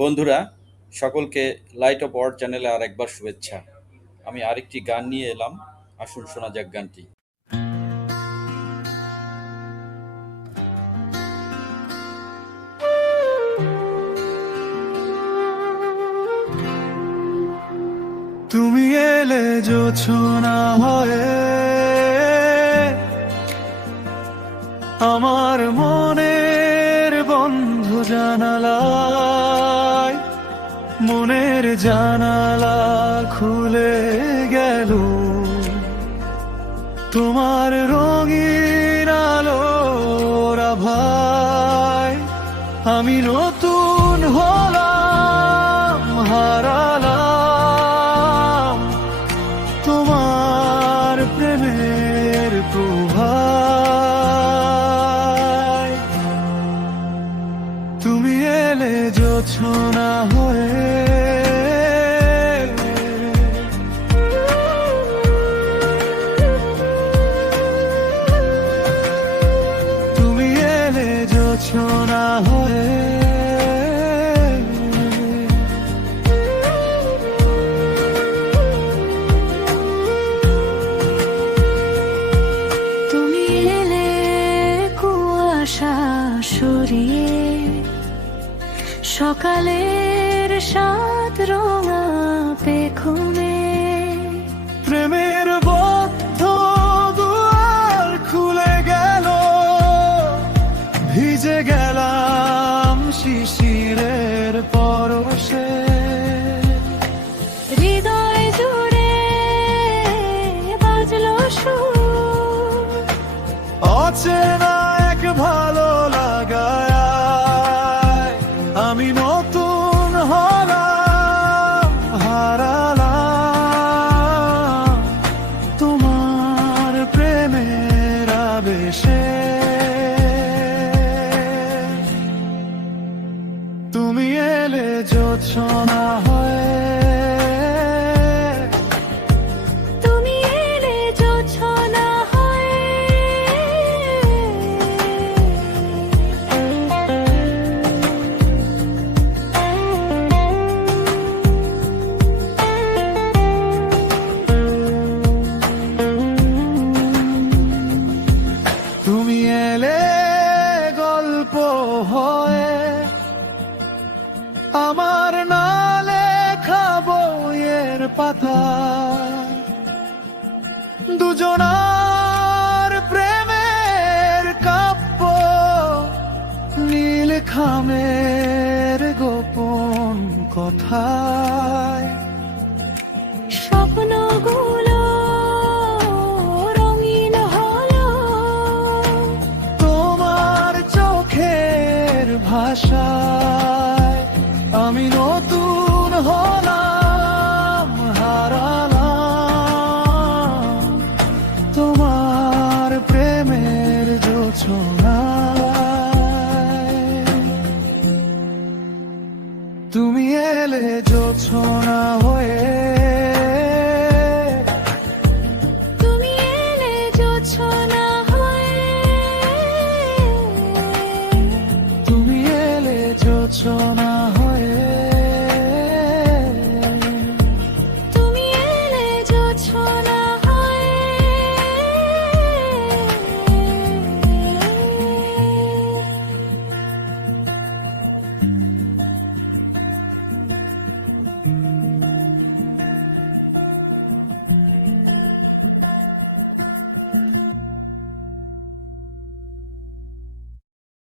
বন্ধুরা, সকলকে light off word চ্যানেলে আর একবার শুভেচ্ছা। আমি আরেকটি গান নিয়ে এলাম, আসুন শোনা যাক গানটি। তুমি এলে জোছনা হয়ে আমার মনের বন্ধ জানালায়, মনের জানালা খুলে গেল তোমার রঙিন আলোর আভায়। আমি নতুন হলাম, হারালাম তোমার প্রেমের প্রভায়। তুমি এলে জোছনা হয়ে, তুমি এলে জোছনা হয়ে। তুমি এলে কুয়াশা সরিয়ে, সকালের সাত রঙা পেখমে প্রেমের বদ্ধ দুয়ার খুলে গেল, ভিজে গেলাম শিশিরের পরশে। হৃদয় জুড়ে বাজলো সুর, অচেনা এক ভালো লাগায় আমি নতুন হলাম, হারালাম তোমার প্রেমের আবেশে। তুমি এলে জোছনা হয়ে, তুমি এলে জোছনা হয়ে। তুমি এলে গল্প হয়ে আমার না লেখা বইয়ের পাতা, দুজনার প্রেমের কাব্য, নীল খামের গোপন কথায়। স্বপ্নগুলো রঙিন হলো তোমার চোখের ভাষায়। আমি নতুন হলাম, হারালাম তোমার প্রেমের জোছনায়। তুমি এলে জোছনা হয়ে।